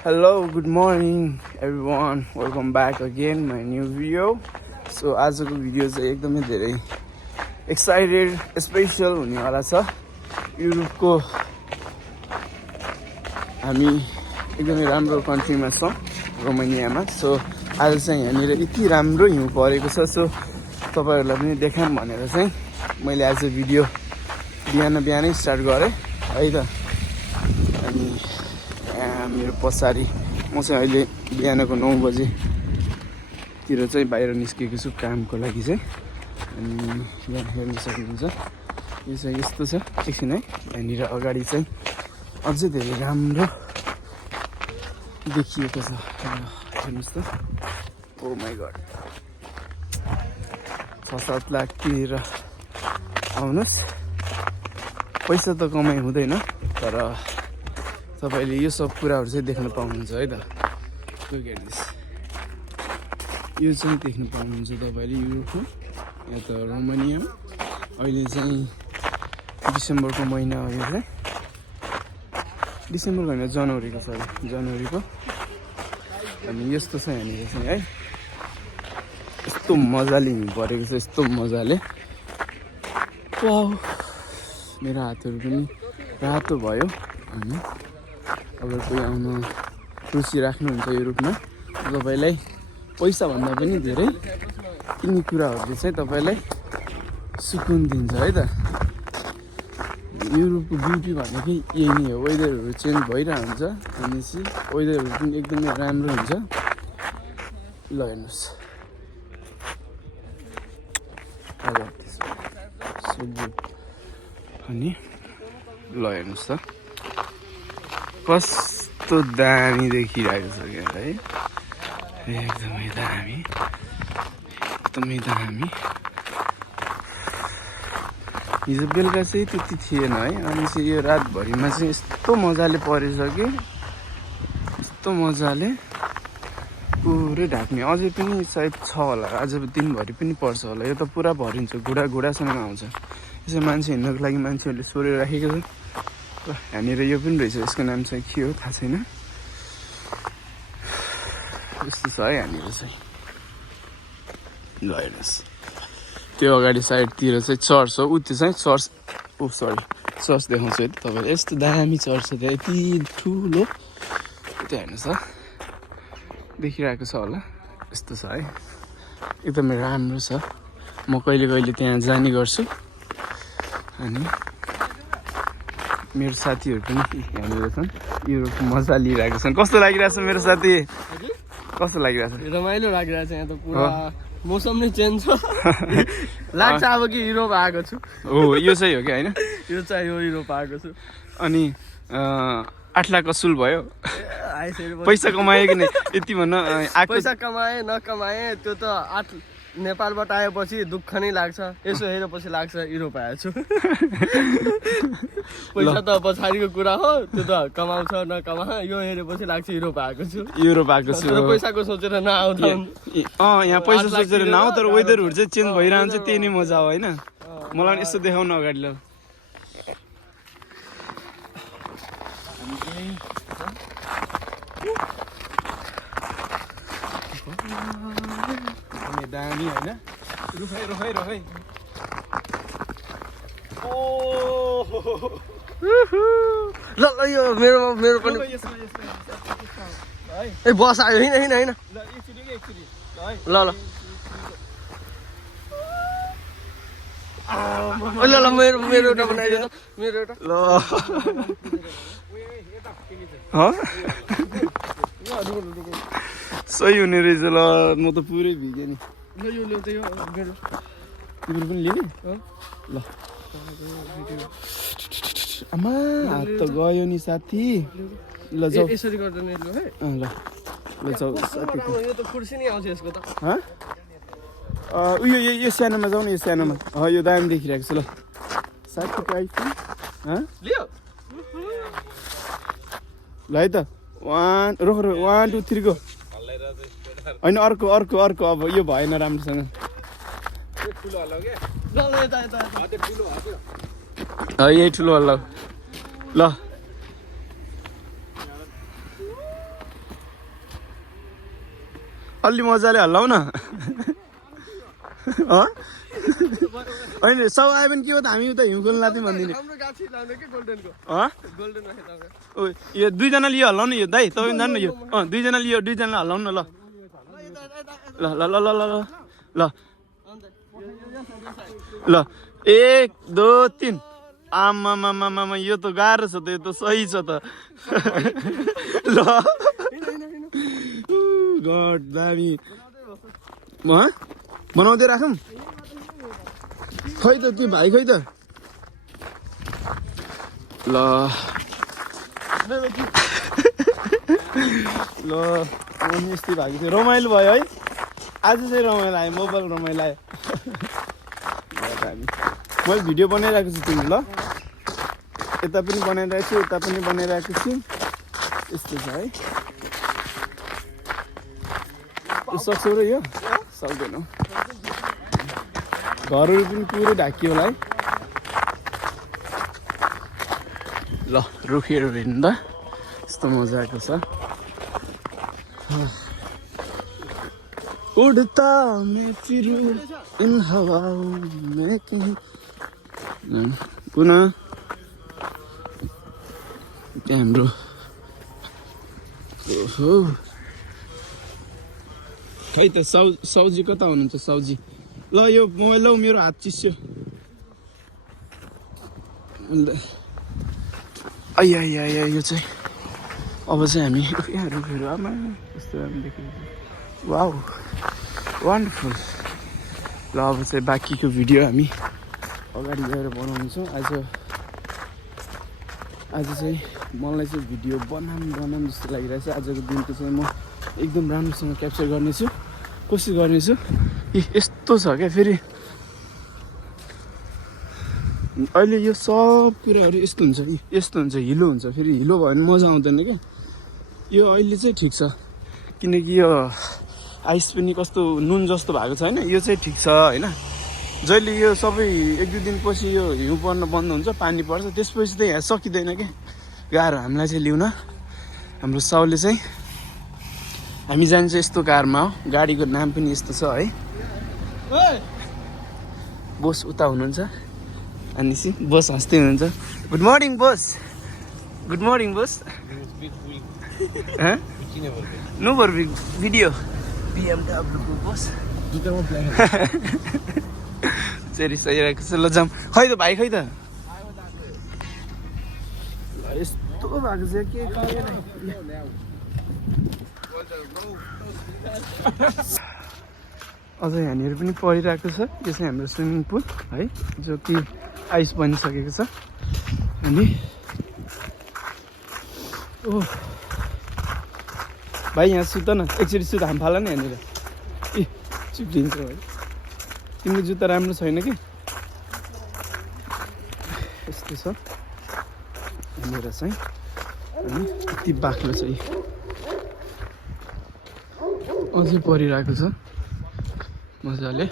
Hello, good morning everyone. Welcome back again my new video. So आजको video चाहिँ एकदमै धेरै एक्साइटेड स्पेशल हुनेवाला छ। युरोपको हामी एकदमै राम्रो कन्ट्रीमा छौँ, रोमानियामा। सो आज चाहिँ यहाँनिर यति राम्रो हिउँ परेको छ। सो तपाईहरुलाई पनि देखाऊँ भनेर चाहिँ मैले आज भिडियो बिहानै स्टार्ट गरेँ है त। अनि मेरो पछाडि म चाहिँ अहिले बिहानको 9 बजेतिर चाहिँ बाहिर निस्केको छु कामको लागि चाहिँ। अनि यहाँ हेर्न सक्नुहुन्छ यो चाहिँ यस्तो छ। एकछिन है, यहाँनिर अगाडि चाहिँ अझै धेरै राम्रो देखिएको छ। हेर्नुहोस् त, ओ माई गड, 6-7 लाख तिरेर आउनुहोस्। पैसा त कमाइ हुँदैन, तर तपाईले यो सब कुराहरु चाहिँ देख्न पाउनुहुन्छ है त। लुक एट दिस, यो चाहिँ देख्न पाउनुहुन्छ तपाईले युरोपको या त रोमानिया। अहिले चाहिँ डिसेम्बरको महिना हो, यो चाहिँ डिसेम्बर होइन जनवरीको, सरी जनवरीको। अनि यस्तो छ यहाँनिर चाहिँ है, यस्तो मजाले हिउँ परेको छ, यस्तो मजाले। वाउ, मेरो हातहरु पनि रातो भयो। अनि अगर कोही आउन रुचि राख्नुहुन्छ युरोपमा, तपाईलाई पैसा भन्दा पनि धेरै यिनी कुराहरूले चाहिँ तपाईलाई सुकुन दिन्छ है त। युरोपको ब्युटी भनेकै यही नै हो। वेदरहरू चेन्ज भइरहन्छ, भनेपछि वेदरहरू पनि एकदमै राम्रो हुन्छ। ल हेर्नुहोस्, अनि ल हेर्नुहोस् त कस्तो दामी देखिरहेको छ क्या है। एकदमै दामी, एकदमै दामी। हिजो बेलुका चाहिँ त्यति थिएन है, अनि चाहिँ यो रातभरिमा चाहिँ यस्तो मजाले परेछ कि, यस्तो मजाले पुरै ढाक्ने। अझै पनि सायद छ होला, आज दिनभरि पनि पर्छ होला। यो त पुरा भरिन्छ, घुडासम्म आउँछ। यसो मान्छे हिँड्नको लागि मान्छेहरूले सोरेर राखेको छ। यहाँनिर यो पनि रहेछ, यसको नाम चाहिँ के हो थाहा छैन। यस्तो छ है यहाँनिर चाहिँ। ल हेर्नुहोस्, त्यो अगाडि साइडतिर चाहिँ चर्च हो। त्यो चाहिँ चर्च, ओ सरी चर्च देखाउँछु है त तपाईँलाई। यस्तो दामी चर्च छ त्यहाँ, यति ठुलो। त्यहाँ हेर्नुहोस् त, देखिरहेको छ होला। यस्तो छ है, एकदमै राम्रो छ। म कहिले कहिले त्यहाँ जाने गर्छु। अनि मेरो साथीहरू पनि यहाँनिर छन्, युरोपको मजा लिइरहेको छन्। कस्तो लागिरहेछ मेरो साथी? कस्तो लागिरहेछ? रमाइलो लागिरहेछ। यहाँ त पुरा मौसम नै चेन्ज छ। लाग्छ अब कि युरोप आएको छु। हो, यो चाहिँ हो कि होइन? यो चाहिँ हो, युरोप आएको छु। अनि 8 लाख असुल भयो, पैसा कमायो कि नै यति भन्न आएको? पैसा कमाए नकमाए त्यो त नेपालबाट आएपछि दुःख नै लाग्छ। यसो हेरेपछि लाग्छ युरोप आएको छु। पैसा त पछाडिको कुरा हो, त्यो त कमाउँछ नकमा, यो हेरेपछि लाग्छ युरोप आएको छु। युरोप आएको छु। पैसाको सोचेर नआउँदा यहाँ पैसा सोचेर नआउ, तर वेदरहरू चाहिँ चेन्ज भइरहन्छ, त्यही नै मजा हो होइन। मलाई यसो देखाउन अगाडि ल। दामी होइन, रुखै। ल यो मेरो पनि ए बस आयो। होइन ल मेरो एउटा बनाइदिनु, मेरो एउटा ल। सही हुने रहेछ। ल म त पुरै भिजेँ नि। तिम्रो पनि लिने? ल आमा, हात त गयो नि साथी। ल जाऊ, यसरी गर्दैन है। ल जाऊ साथी। यो त कुर्सी नै आउँछ यसको त। उयो यो सानोमा जाऊ न, यो सानोमा। यो दामी देखिरहेको छ। ल साथीको आइफोन लियो। ल है त, 1 2 3 गो। होइन अर्को। अब यो भएन राम्रोसँग। यही ठुलो हल्ला ल अलि मजाले हल्लाउ न होइन सब आयो भने के हो त हामी उता हिउँ खोल्नु लाथ्यौँ भनिदिने ओ यो दुईजनाले यो हल्लाउनु यो दाइ तपाईँ जानु न यो दुईजनाले यो दुईजनाले हल्लाउनु न ल ल ल ल ल ल ल ल 1 2 3 आमामामामा यो त गाह्रो छ त यो त सही छ त ल गड दामी बनाउँदै राखौँ खै त त्यो भाइ खै त ल ल अनि यस्तै भएको थियो रमाइलो भयो है आज चाहिँ रमाइलो आयो मोबाइल रमाइलो आयो मैले भिडियो बनाइरहेको छु तिमी ल यता पनि बनाइरहेको छु यता पनि बनाइरहेको छु यस्तो छ है सक्छौ र यो सक्दैनौ घरहरू पनि पुरै ढाकियो होला है ल रुखहरू हेर्नु त यस्तो मजा आएको छ उड्ता मैं फिरूं इन हवाओं में कहीं पुनः हाम्रो ओहो खै त साउजी कता हुनुहुन्छ साउजी ल यो मोबाइल लौ मेरो हात चिस्यो आइया यो चाहिँ अब चाहिँ हामी यहाँ रुखहरू आमा यस्तो हामी देखेको वाउ वन्डरफुल ल अब चाहिँ बाँकीको भिडियो हामी अगाडि गएर बनाउँछौँ आज चाहिँ मलाई चाहिँ भिडियो बनाऊँ जस्तो लागिरहेछ आजको दिनको चाहिँ म एकदम राम्रोसँग क्याप्चर गर्नेछु कोसिस गर्नेछु यस्तो छ क्या फेरि अहिले यो सब कुराहरू यस्तो हुन्छ हिलो हुन्छ फेरि हिलो भयो भने मजा आउँदैन क्या यो अहिले चाहिँ ठिक छ किनकि यो आइस पनि कस्तो नुन जस्तो भएको छ होइन यो चाहिँ ठिक छ होइन जहिले यो सबै 1-2 दिनपछि यो हिउँ पर्न बन्द हुन्छ पानी पर्छ त्यसपछि चाहिँ यहाँ सकिँदैन क्या गाह्रो हामीलाई चाहिँ ल्याउन हाम्रो साउले चाहिँ हामी जान्छ यस्तो कारमा हो गाडीको नाम पनि यस्तो छ है बोस उता हुनुहुन्छ अनि बोस हाँस्दै हुनुहुन्छ good morning boss no for video BMW boss चेरी सहिरहेको छ ल जाम खै त भाइ खै त यस्तो भएको छ के अझ यहाँनिर पनि परिरहेको छ यो चाहिँ हाम्रो स्विमिङ पुल है जो कि आइस बनिसकेको छ अनि ओ भाइ यहाँ सुत न एकचोटि सुत हाम फाल नि यहाँनिर ए चिप्लिन्छ भाइ तिम्रो जुत्ता राम्रो छैन कि यस्तो छ यहाँनिर चाहिँ अनि यति बाक्लो चाहिँ अझै परिरहेको छ मजाले